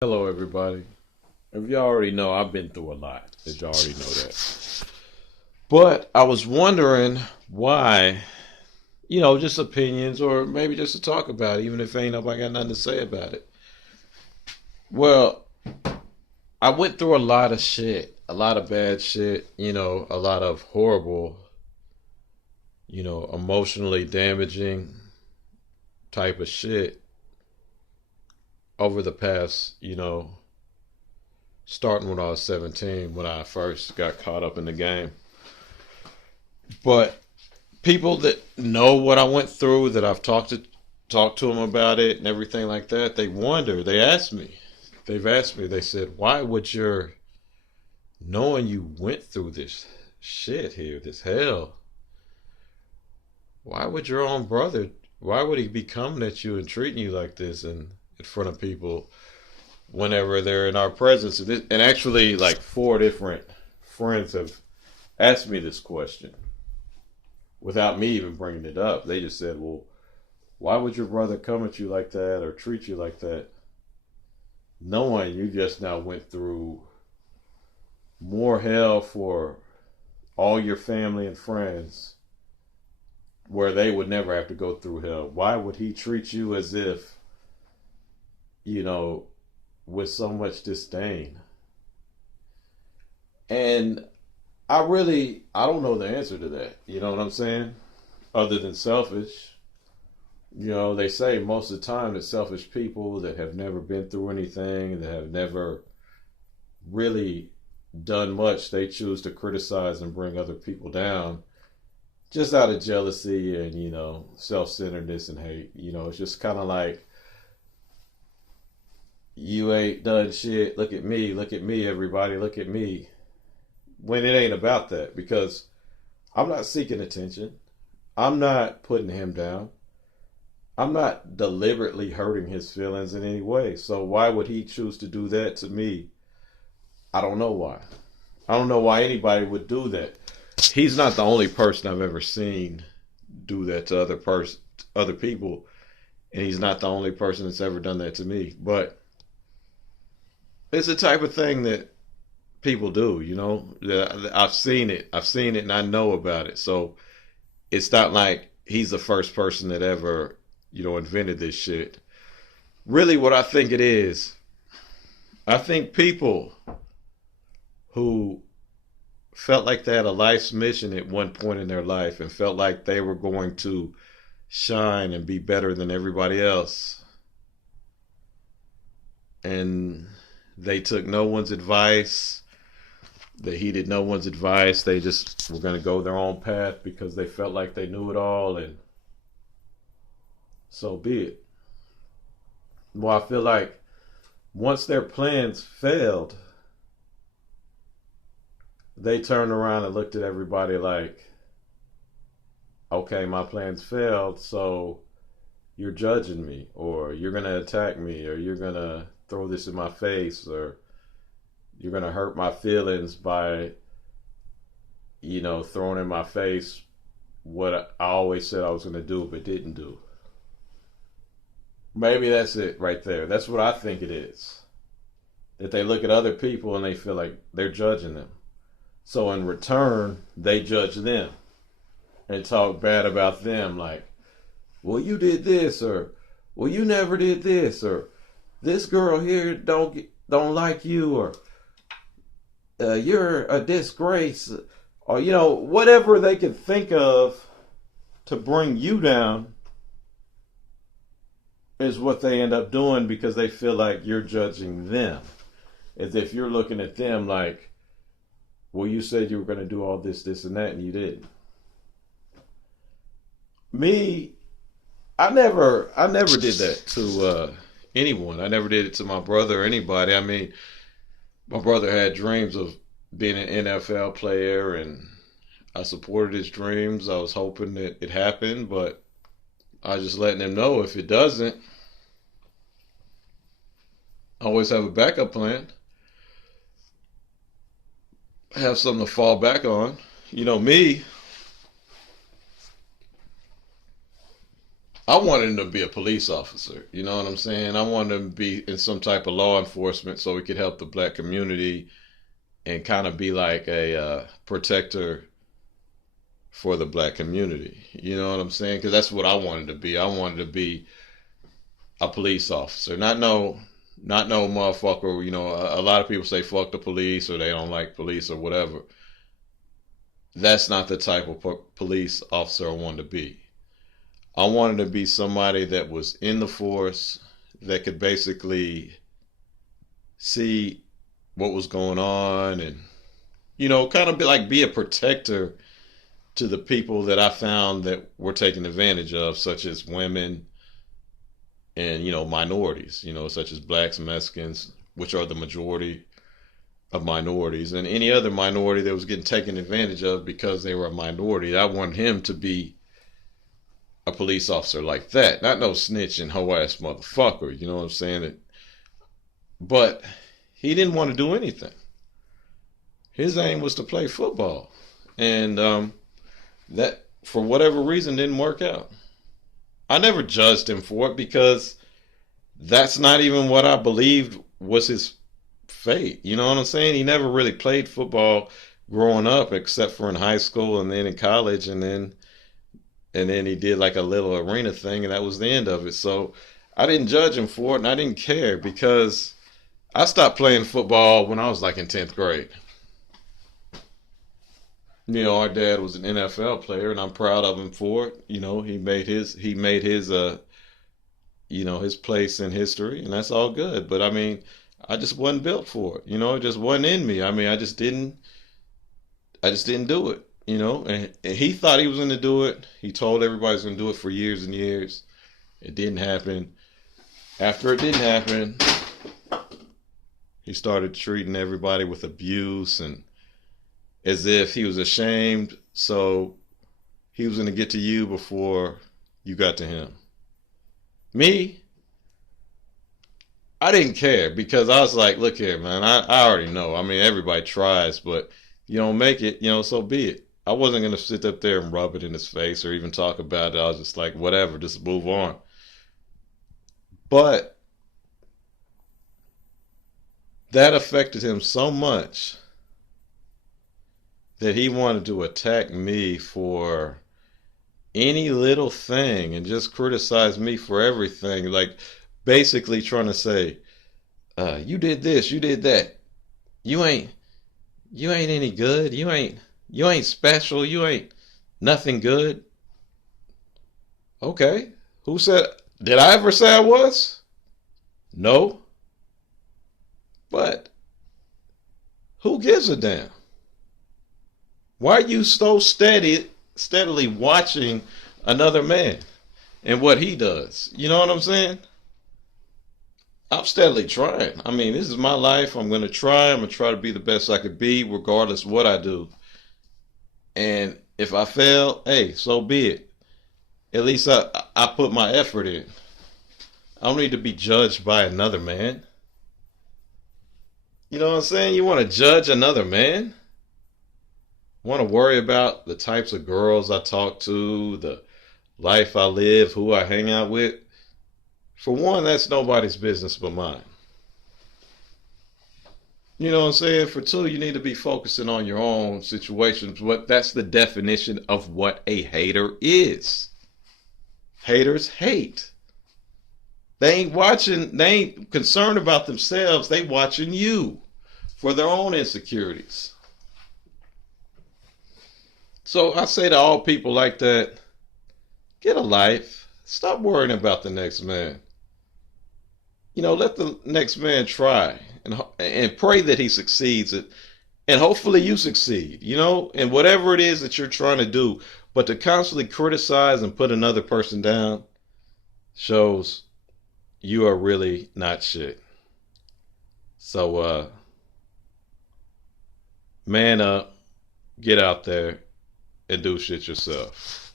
Hello, everybody. If you already know, I've been through a lot. As you already know that. But I was wondering why, just opinions or maybe just to talk about it, even if ain't nobody got nothing to say about it. Well, I went through a lot of shit, a lot of bad shit, a lot of horrible, emotionally damaging type of shit over the past, starting when I was 17 when I first got caught up in the game. But people that know what I went through, that I've talked to them about it and everything like that, they wonder. They've asked me. They said, "Why would your knowing you went through this shit here, this hell? Why would your own brother? Why would he be coming at you and treating you like this in front of people whenever they're in our presence?" And actually, like four different friends have asked me this question without me even bringing it up. They just said, "Well, why would your brother come at you like that or treat you like that, knowing you just now went through more hell for all your family and friends where they would never have to go through hell? Why would he treat you as if, you know, with so much disdain?" And I don't know the answer to that. You know what I'm saying? Other than selfish. They say most of the time that selfish people that have never been through anything, that have never really done much, they choose to criticize and bring other people down just out of jealousy and, self centeredness and hate. It's just kind of like, you ain't done shit. Look at me, everybody, look at me. When it ain't about that, because I'm not seeking attention. I'm not putting him down. I'm not deliberately hurting his feelings in any way. So why would he choose to do that to me? I don't know why. I don't know why anybody would do that. He's not the only person I've ever seen do that to other people, and he's not the only person that's ever done that to me. But it's the type of thing that people do. I've seen it. I've seen it, and I know about it. So it's not like he's the first person that ever, invented this shit. Really, what I think it is, I think people who felt like they had a life's mission at one point in their life and felt like they were going to shine and be better than everybody else, and they took no one's advice, they heeded no one's advice, they just were going to go their own path because they felt like they knew it all, and so be it. Well, I feel like once their plans failed, they turned around and looked at everybody like, okay, my plans failed, so you're judging me, or you're going to attack me, or you're going to throw this in my face, or you're going to hurt my feelings by, throwing in my face what I always said I was going to do but didn't do. Maybe that's it right there. That's what I think it is. That they look at other people and they feel like they're judging them. So in return, they judge them and talk bad about them, like, well, you did this, or well, you never did this, or this girl here don't like you, or you're a disgrace, or whatever they can think of to bring you down is what they end up doing, because they feel like you're judging them, as if you're looking at them like, well, you said you were going to do all this, this, and that, and you didn't. Me, I never did that to anyone. I never did it to my brother or anybody. I mean, my brother had dreams of being an NFL player, and I supported his dreams. I was hoping that it happened, but I was just letting him know, if it doesn't, I always have a backup plan. I have something to fall back on. Me, I wanted him to be a police officer. You know what I'm saying? I wanted him to be in some type of law enforcement so he could help the black community and kind of be like a protector for the black community. You know what I'm saying? Because that's what I wanted to be. I wanted to be a police officer, not no motherfucker. You know, a lot of people say fuck the police or they don't like police or whatever. That's not the type of police officer I wanted to be. I wanted to be somebody that was in the force that could basically see what was going on and, you know, kind of be a protector to the people that I found that were taken advantage of, such as women and, you know, minorities, you know, such as blacks, Mexicans, which are the majority of minorities, and any other minority that was getting taken advantage of because they were a minority. I wanted him to be a police officer like that, not no snitching hoe ass motherfucker. You know what I'm saying? But he didn't want to do anything. His aim was to play football, and that for whatever reason didn't work out. I never judged him for it because that's not even what I believed was his fate. You know what I'm saying? He never really played football growing up except for in high school and then in college, and then he did like a little arena thing, and that was the end of it. So I didn't judge him for it, and I didn't care because I stopped playing football when I was like in 10th grade. You know, our dad was an NFL player, and I'm proud of him for it. You know, he made his you know, his place in history, and that's all good. But I mean, I just wasn't built for it. You know, it just wasn't in me. I mean, I just didn't do it. You know, and he thought he was going to do it. He told everybody he was going to do it for years and years. It didn't happen. After it didn't happen, he started treating everybody with abuse and as if he was ashamed. So he was going to get to you before you got to him. Me, I didn't care because I was like, look here, man, I already know. I mean, everybody tries, but you don't make it, you know, so be it. I wasn't going to sit up there and rub it in his face or even talk about it. I was just like, whatever, just move on. But that affected him so much that he wanted to attack me for any little thing and just criticize me for everything. Like basically trying to say, you did this, you did that. You ain't any good. You ain't special. You ain't nothing good. Okay. Who said, did I ever say I was? No. But who gives a damn? Why are you so steadily watching another man and what he does? You know what I'm saying? I'm steadily trying. I mean, this is my life. I'm going to try. I'm going to try to be the best I could be regardless of what I do. And if I fail, hey, so be it. At least I put my effort in. I don't need to be judged by another man. You know what I'm saying? You want to judge another man? Want to worry about the types of girls I talk to, the life I live, who I hang out with? For one, that's nobody's business but mine. You know what I'm saying? For two, you need to be focusing on your own situations. But that's the definition of what a hater is. Haters hate. They ain't concerned about themselves. They watching you for their own insecurities. So I say to all people like that, get a life. Stop worrying about the next man. You know, let the next man try and pray that he succeeds. And hopefully you succeed, you know, in whatever it is that you're trying to do. But to constantly criticize and put another person down shows you are really not shit. So, man up, get out there and do shit yourself.